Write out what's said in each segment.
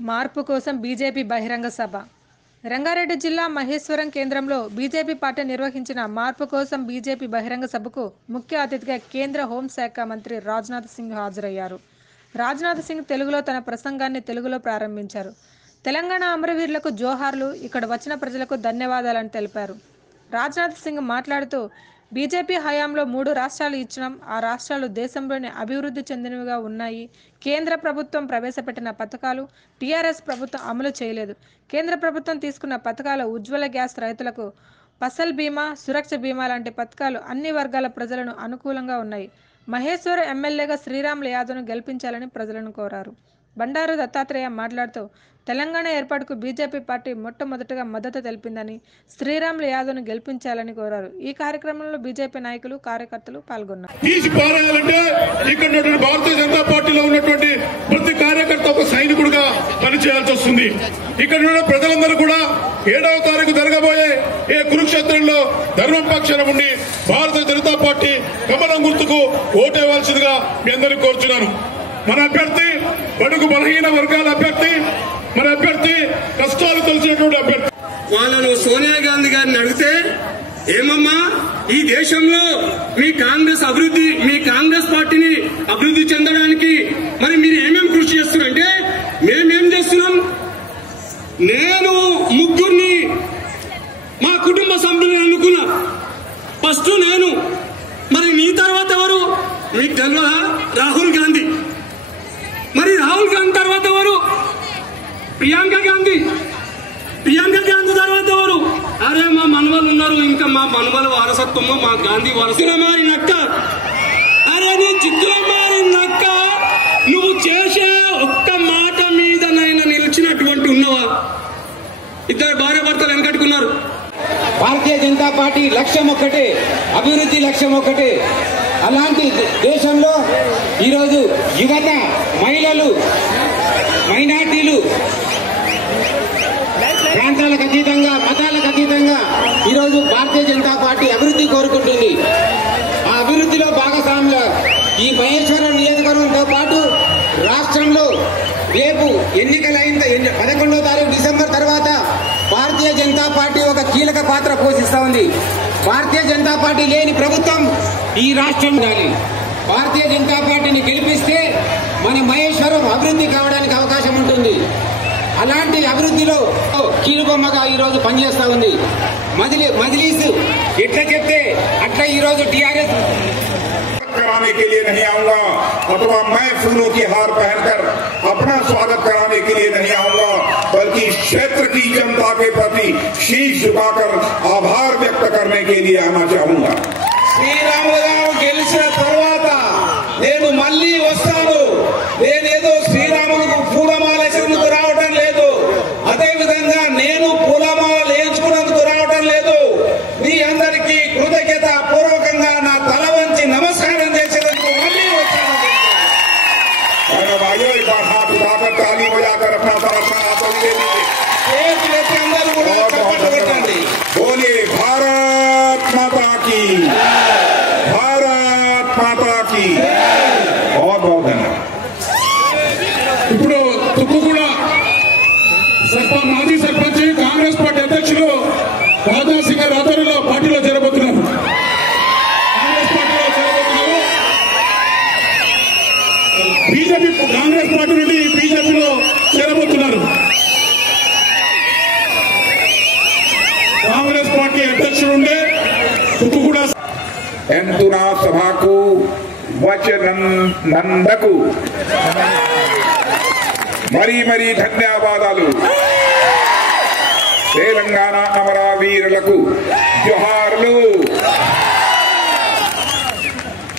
మార్పు కోసం బీజేపీ బహిరంగ సభ. రంగారెడ్డి జిల్లా మహేశ్వరం కేంద్రంలో బీజేపీ పార్టీ నిర్వహించిన మార్పు కోసం బీజేపీ బహిరంగ సభకు ముఖ్య అతిథిగా కేంద్ర హోంశాఖ మంత్రి రాజ్నాథ్ సింగ్ హాజరయ్యారు. రాజ్నాథ్ సింగ్ తెలుగులో తన ప్రసంగాన్ని తెలుగులో ప్రారంభించారు. తెలంగాణ అమరవీరులకు జోహార్లు ఇక్కడ వచ్చిన ప్రజలకు ధన్యవాదాలని తెలిపారు. రాజ్నాథ్ సింగ్ మాట్లాడుతూ బీజేపీ హయాంలో మూడు రాష్ట్రాలు ఇచ్చడం ఆ రాష్ట్రాలు దేశంలోని అభివృద్ధి చెందినవిగా ఉన్నాయి. కేంద్ర ప్రభుత్వం ప్రవేశపెట్టిన పథకాలు టీఆర్ఎస్ ప్రభుత్వం అమలు చేయలేదు. కేంద్ర ప్రభుత్వం తీసుకున్న పథకాలు ఉజ్వల గ్యాస్ రైతులకు ఫసల్ బీమా సురక్ష బీమా లాంటి పథకాలు అన్ని వర్గాల ప్రజలను అనుకూలంగా ఉన్నాయి. మహేశ్వర ఎమ్మెల్యేగా శ్రీరాములు యాదవ్ను గెలిపించాలని ప్రజలను కోరారు. బండారు దత్తాత్రేయ మాట్లాడుతూ తెలంగాణ ఏర్పాటుకు బీజేపీ పార్టీ మొట్టమొదటగా మద్దతు తెలిపిందని శ్రీరాములు యాదవ్ను గెలిపించాలని కోరారు. ఈ కార్యక్రమంలో బీజేపీ నాయకులు కార్యకర్తలు పాల్గొన్నారు. ఇక్కడ భారతీయ జనతా పార్టీలో ఉన్నటువంటి ప్రతి కార్యకర్త ఒక పనిచేయాల్సి వస్తుంది. ఇక్కడ ఉన్న ప్రజలందరూ కూడా ఏడవ తారీఖు జరగబోయే ఏ కురుక్షేత్రంలో ధర్మం పక్షాన ఉండి భారతీయ జనతా పార్టీ కమలం గుర్తుకు ఓటేయవలసిందిగా మీ అందరికీ కోరుచున్నాను. మన అభ్యర్థి బడుగు బలహీన వర్గాల అభ్యర్థి మన అభ్యర్థి కష్టాలు తెలిసినటువంటి అభ్యర్థి. వాళ్ళను సోనియా గాంధీ గారిని అడిగితే ఏమమ్మా ఈ దేశంలో మీ కాంగ్రెస్ అభివృద్ధి మీ కాంగ్రెస్ పార్టీని అభివృద్ధి చెందడానికి మరి మీరు ఏమేమి కృషి చేస్తున్నారంటే మేమేం చేస్తున్నాం? నేను ముగ్గురిని మా కుటుంబ సభ్యులను అనుకున్నా. ఫస్ట్ నేను మరి నీ తర్వాత ఎవరు మీకు తెలియదా రాహుల్ గాంధీ మరి రాహుల్ గాంధీ తర్వాత ఎవరు ప్రియాంక గాంధీ. ప్రియాంక గాంధీ తర్వాత ఎవరు? అరే మా మనవలు ఉన్నారు. ఇంకా మా మనవల వారసత్వము మా గాంధీ వారసుల మారి నక్క. అరే నీ చిత్తుల మారి నక్క. నువ్వు చేసే ఒక్క మాట మీద నైనా నిలిచినటువంటి ఉన్నవా? ఇద్దరు భార్య భర్తలు వెనకట్టుకున్నారు భారతీయ జనతా పార్టీ లక్ష్యం ఒక్కటే అభివృద్ధి లక్ష్యం ఒక్కటే. అలాంటి దేశంలో ఈరోజు యువత మహిళలు మైనార్టీలు ప్రాంతాలకు అతీతంగా మతాలకు అతీతంగా ఈరోజు భారతీయ జనతా పార్టీ అభివృద్ధి కోరుకుంటుంది. ఆ అభివృద్ధిలో భాగస్వామ్య ఈ మహేశ్వరం నియోజకవర్గంతో పాటు రాష్ట్రంలో రేపు ఎన్నికలైన పదకొండో పదకొండవ తారీఖు డిసెంబర్ తర్వాత భారతీయ జనతా పార్టీ ఒక కీలక పాత్ర పోషిస్తా ఉంది. భారతీయ జనతా పార్టీ లేని ప్రభుత్వం ఈ రాష్ట్రం ఉండాలి భారతీయ జనతా పార్టీని గెలిపిస్తే మన మహేశ్వరం అభివృద్ధి కావడానికి అవకాశం ఉంటుంది. అలాంటి అభివృద్ధిలో కీలుబొమ్మగా ఈ రోజు పనిచేస్తా ఉంది మజిలీ మజిలీస్ ఎట్లా చెప్తే అట్లా ఈ రోజు టీఆర్ఎస్ कराने के लिए नहीं आऊंगा अथवा मैं फूलों की हार पहनकर अपना स्वागत कराने के लिए नहीं आऊंगा बल्कि इस क्षेत्र की जनता के प्रति शीश झुकाकर आभार व्यक्त करने के लिए आना चाहूंगा శ్రీరాములు గారు గెలిచిన తర్వాత నేను Papa. బీజేపీ కాంగ్రెస్ పార్టీ నుండి బీజేపీలో చేరబోతున్నారు కాంగ్రెస్ పార్టీ అధ్యక్షుడు ఉండే తుక్కుగూడ ఎంతునా సభకు వచనందకు మరీ మరీ ధన్యవాదాలు తెలంగాణ అమరవీరులకు జోహార్లు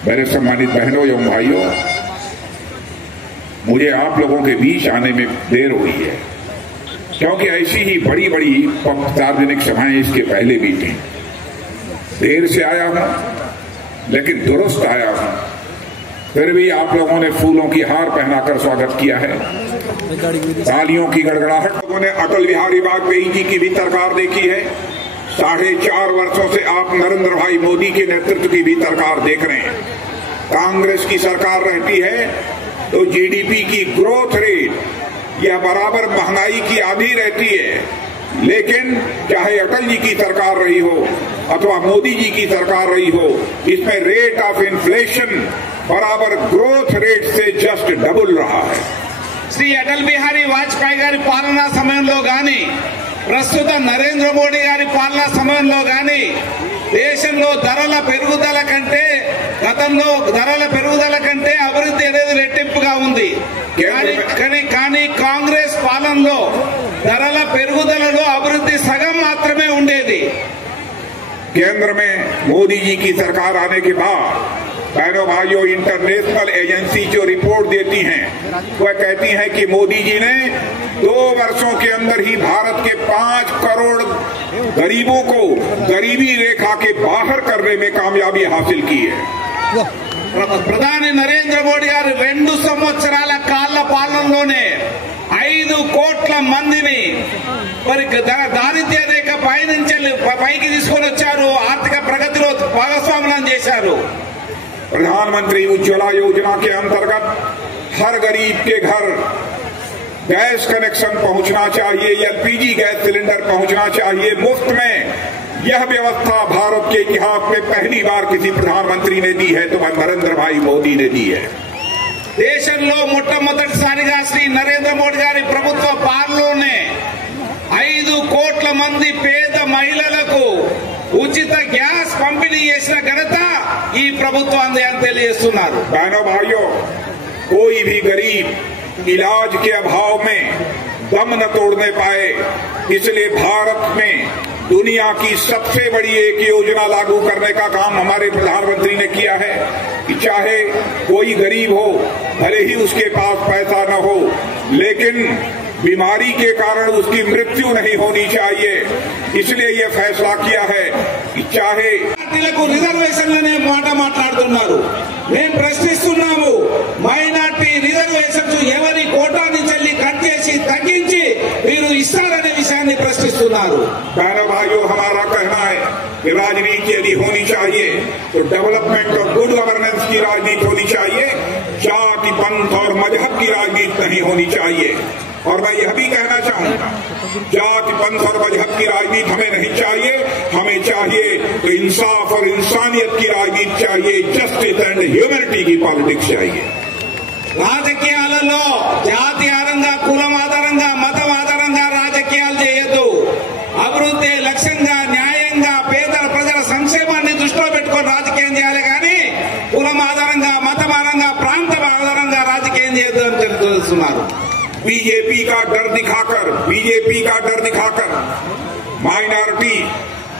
मेरे सम्मानित बहनों एवं भाइयों मुझे आप लोगों के बीच आने में देर हुई है। क्योंकि ऐसी ही बड़ी बड़ी सार्वजनिक सभाएँ इसके पहले भी थी। देर से आया हूँ, लेकिन दुरुस्त आया हूँ। फिर भी आप लोगों ने फूलों की हार पहनाकर स्वागत किया है। तालियों की गड़गड़ाहट लोगों ने अटल बिहारी वाजपेयी जी की भी सरकार देखी है। साढ़े चार वर्षों से आप नरेंद्र भाई मोदी के नेतृत्व की भी सरकार देख रहे हैं। कांग्रेस की सरकार रहती है तो जीडीपी की ग्रोथ रेट यह बराबर महंगाई की आधी रहती है लेकिन चाहे अटल जी की सरकार रही हो अथवा मोदी जी की सरकार रही हो इसमें रेट ऑफ इन्फ्लेशन बराबर ग्रोथ रेट से जस्ट डबल रहा है శ్రీ అటల్ బిహారీ వాజ్పేయి గారి పాలనా సమయంలో గాని ప్రస్తుత నరేంద్ర మోడీ గారి పాలనా సమయంలో గాని దేశంలో ధరల పెరుగుదల కంటే గతంలో ధరల పెరుగుదల కంటే అభివృద్ధి అనేది రెట్టింపుగా ఉంది కానీ కానీ కానీ కాంగ్రెస్ పాలనలో ధరల పెరుగుదలలో అభివృద్ధి సగం మాత్రమే ఉండేది केंद्र में मोदी जी की सरकार आने के बाद बहनों भाइयों इंटरनेशनल एजेंसी जो रिपोर्ट देती हैं वह कहती हैं कि मोदी जी ने दो वर्षों के अंदर ही भारत के पांच करोड़ गरीबों को गरीबी रेखा के बाहर करने में कामयाबी हासिल की है ప్రధాని నరేంద్ర మోడీ గారు రెండు సంవత్సరాల కాళ్ల పాలనలోనే ఐదు కోట్ల మందిని మరి ద- దారిద్ర్య రేఖ పైనుంచి పైకి తీసుకొని వచ్చారు ఆర్థిక ప్రగతిలో భాగస్వాములను చేశారు प्रधानमंत्री उज्ज्वला योजना के अंतर्गत हर गरीब के घर गैस कनेक्शन पहुंचना चाहिए एलपीजी गैस सिलेंडर पहुंचना चाहिए मुफ्त में यह व्यवस्था भारत के इतिहास में पहली बार किसी प्रधानमंत्री ने दी है तो वह नरेंद्र भाई मोदी ने दी है దేశంలో మొట్టమొదటిసారిగా శ్రీ నరేంద్ర మోడీ గారి ప్రభుత్వ పాలనలోనే ఐదు కోట్ల మంది పేద మహిళలకు ఉచిత గ్యాస్ పంపిణీ చేసిన ఘనత ఈ ప్రభుత్వాన్ని అని తెలియజేస్తున్నారు बहनों भाइयों कोई भी गरीब इलाज के अभाव में दम न तोड़ने पाए इसलिए भारत में दुनिया की सबसे बड़ी एक योजना लागू करने का काम हमारे प्रधानमंत्री ने किया है कि चाहे कोई गरीब हो भले ही उसके पास पैसा न हो लेकिन बीमारी के कारण उसकी मृत्यु नहीं होनी चाहिए इसलिए यह फैसला किया है कि चाहे మైనార్టీలకు రిజర్వేషన్లనే మాట మాట్లాడుతున్నారు మేము ప్రశ్నిస్తున్నాము మైనార్టీ రిజర్వేషన్స్ ఎవరి కోటా నుంచి కట్ చేసి తగ్గించి మీరు ఇస్తారనే విషయాన్ని ప్రశ్నిస్తున్నారు बहनों भाइयों हमारा कहना है कि राजनीति यदि होनी चाहिए तो डेवलपमेंट और गुड गवर्नेंस की राजनीति होनी चाहिए जाति पंथ और मजहब की राजनीति नहीं होनी चाहिए और मैं यह भी कहना चाहूंगा जाति पंथ और मजहब की राजनीति हमें नहीं चाहिए हमें चाहिए तो इंसाफ और इंसानियत की राजनीति चाहिए जस्टिस एंड ह्यूमनिटी की पॉलिटिक्स चाहिए రాజకీయాలలో జాతి ఆధారంగా కులం ఆధారంగా మతం ఆధారంగా రాజకీయాలు చేయొద్దు అభివృద్ధి లక్ష్యంగా న్యాయంగా పేదల ప్రజల సంక్షేమాన్ని దృష్టిలో పెట్టుకొని రాజకీయం చేయాలి కానీ కులం ఆధారంగా మతం ఆధారంగా ప్రాంతం ఆధారంగా రాజకీయం చేయొద్దు అని తెలుస్తున్నారు बीजेपी का डर दिखाकर बीजेपी का डर दिखाकर माइनॉरिटी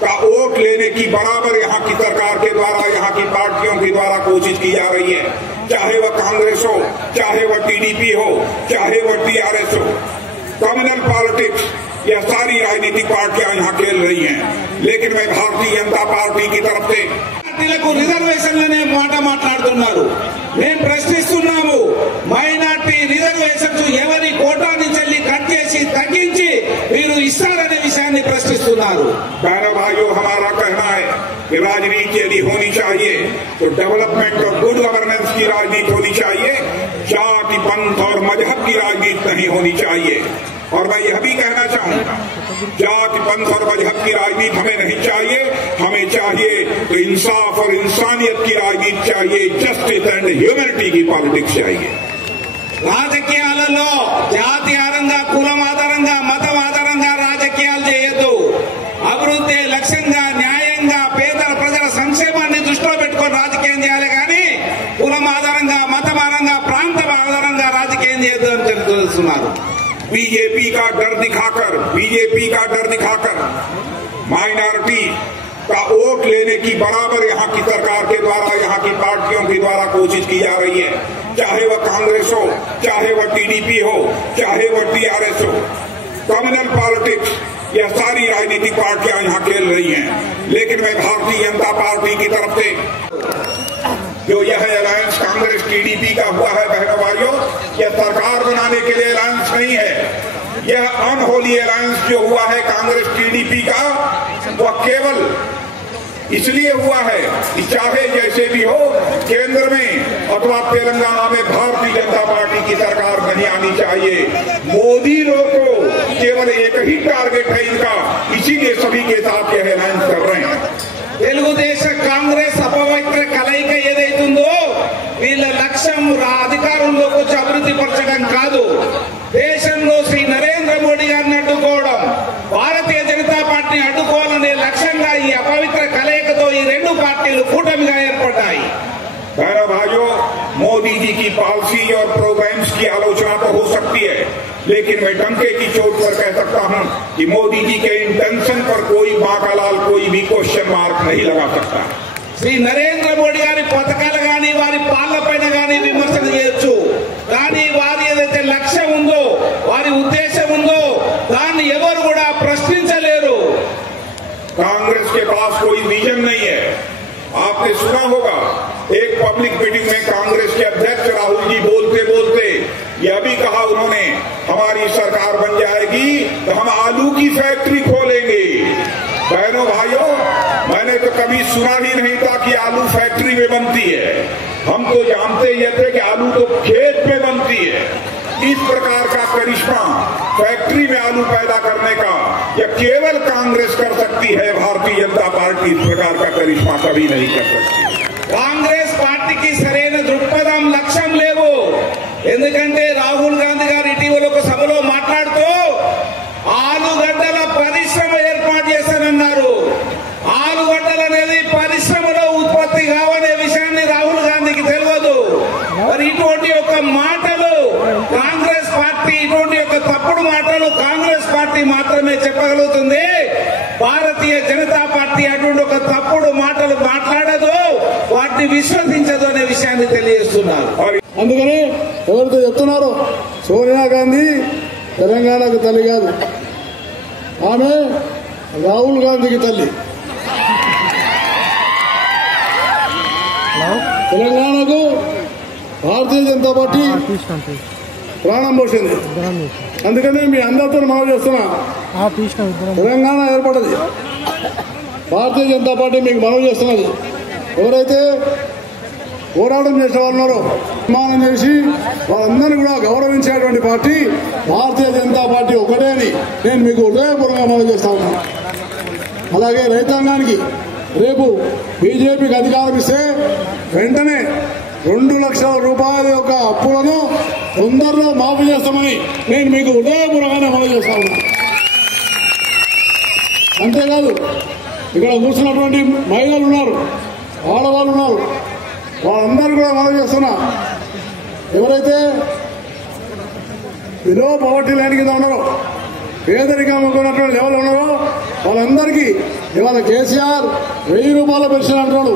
का वोट लेने की बराबर यहाँ की सरकार के द्वारा, यहाँ की पार्टियों के द्वारा कोशिश की जा रही है। चाहे वह कांग्रेस हो, चाहे वह टीडीपी हो, चाहे वह टीआरएस हो कम्युनल पॉलिटिक्स यह सारी राजनीतिक पार्टियाँ यहाँ खेल रही हैं। लेकिन मैं भारतीय जनता पार्टी की तरफ़ से पार्टी रिजर्वेशन माट मैं प्रश्न ప్రశ్నిస్తున్నారు बहनों भाइयों हमारा कहना है कि राजनीति यदि होनी चाहिए तो डेवलपमेंट और गुड गवर्नेंस की राजनीति होनी चाहिए जाति पंथ और मजहब की राजनीति नहीं होनी चाहिए और मैं यह भी कहना चाहूंगा जाति पंथ और मजहब की राजनीति हमें नहीं चाहिए हमें चाहिए तो इंसाफ और इंसानियत की राजनीति चाहिए जस्टिस एंड ह्यूमनिटी की पॉलिटिक्स चाहिए రాజకీయాలలో జాతి ఆధారంగా కులం केंद्रीय दल समारोह बीजेपी का डर दिखाकर बीजेपी का डर दिखाकर माइनॉरिटी का वोट लेने की बराबर यहाँ की सरकार के द्वारा, यहाँ की पार्टियों के द्वारा कोशिश की जा रही है। चाहे वह कांग्रेस हो, चाहे वह टीडीपी हो, चाहे वह टीआरएस हो कम्युनल पॉलिटिक्स यह सारी राजनीतिक पार्टियाँ यहाँ खेल रही हैं। लेकिन मैं भारतीय जनता पार्टी की तरफ़ से टीडीपी का हुआ है, बहनों भाइयों, यह सरकार बनाने के लिए अलायंस नहीं है। यह अनहोली अलायंस जो हुआ है कांग्रेस टीडीपी का, वह केवल इसलिए हुआ है चाहे जैसे भी हो, केंद्र में अथवा तेलंगाना में भारतीय जनता पार्टी की सरकार नहीं आनी चाहिए। मोदी लोग को केवल एक ही टारगेट है इनका, इसीलिए सभी के साथ यह अलायंस कर रहे हैं। तेलुगु देश कांग्रेस अपवाद అభివృద్ధి పరచడం కాదు దేశంలో శ్రీ నరేంద్ర మోడీ గారిని అడ్డుకోవడం భారతీయ జనతా పార్టీని అడ్డుకోవాలనే లక్ష్యంగా ఈ అపవిత్ర కలయికతో ఈ రెండు పార్టీలు కూటమిగా ఏర్పడ్డాయి बहनों भाइयों मोदी जी की पॉलिसी और प्रोग्राम्स की आलोचना तो हो सकती है लेकिन मैं डंके की चोट पर कह सकता हूं कि मोदी जी के इंटेंशन पर कोई बाकालाल कोई भी क्वेश्चन मार्क नहीं लगा सकता శ్రీ నరేంద్ర మోడీ గారి పథకాలు గాని వారి పాలన పైన గాని విమర్శలు చేయొచ్చు కానీ వారి ఏదైతే లక్ష్యం ఉందో వారి ఉద్దేశం ఉందో దాన్ని ఎవరు కూడా ప్రశ్నించలేరు कांग्रेस के पास कोई विजन नहीं है आपने सुना होगा एक पब्लिक मीटिंग में कांग्रेस के अध्यक्ष राहुल जी बोलते बोलते यह भी कहा उन्होंने हमारी सरकार बन जाएगी तो हम आलू की फैक्ट्री सुना ही नहीं था कि आलू फैक्ट्री में बनती है हम तो जानते ही थे कि आलू तो खेत में बनती है इस प्रकार का करिश्मा फैक्ट्री में आलू पैदा करने का यह केवल कांग्रेस कर सकती है भारतीय जनता पार्टी इस प्रकार का करिश्मा कभी नहीं कर सकती కాంగ్రెస్ పార్టీకి సరైన దృక్పథం లక్ష్యం లేవు ఎందుకంటే వాటిని విశ్వసించదు అనే విషయాన్ని తెలియజేస్తున్నారు. और అందుకని ఎవరితో చెప్తున్నారో సోనియా గాంధీ తెలంగాణకు తల్లి కాదు. ఆమె రాహుల్ గాంధీకి తల్లి. తెలంగాణకు భారతీయ జనతా పార్టీ ప్రాణం పోసింది. అందుకనే మీ అందరితో మనం చేస్తున్నా. తెలంగాణ ఏర్పడది భారతీయ జనతా పార్టీ మీకు మనవి చేస్తున్నది. ఎవరైతే పోరాటం చేసిన వాళ్ళు ఉన్నారో నిర్మాణం చేసి వాళ్ళందరినీ కూడా గౌరవించేటువంటి పార్టీ భారతీయ జనతా పార్టీ ఒకటే అని నేను మీకు హృదయపూర్వకంగా మనం చేస్తా ఉన్నాను అలాగే రైతాంగానికి రేపు బీజేపీకి అధికారం ఇస్తే వెంటనే రెండు లక్షల రూపాయల యొక్క అప్పులను తొందరలో మాఫీ చేస్తామని నేను మీకు హృదయపూర్వకంగా మనం చేస్తా ఉన్నాను అంతేకాదు ఇక్కడ కూర్చున్నటువంటి మహిళలు ఉన్నారు. ఆడవాళ్ళు ఉన్నారు. వాళ్ళందరూ కూడా మనం చేస్తున్నా. ఎవరైతే ఏదో పవర్టీ లైన్ కింద ఉన్నారో పేదరికం ఉన్నటువంటి లెవెల్ ఉన్నారో వాళ్ళందరికీ ఇవాళ కేసీఆర్ వెయ్యి రూపాయల పెన్షన్ అంటున్నాడు.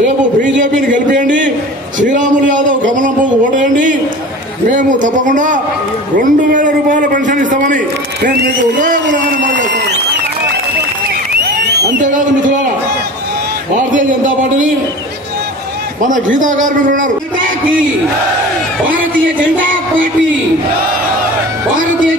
రేపు బీజేపీని గెలిపేయండి శ్రీరాములు యాదవ్ గమనంపుకు ఓటేయండి. మేము తప్పకుండా రెండు వేల రూపాయల పెన్షన్ ఇస్తామని నేను మీకు ఉదయం అంతేకాదు మిత్రులారా భారతీయ జనతా పార్టీని మన గీతా కార్మికులు ఉన్నారు. భారతీయ జనతా పార్టీ భారతీయ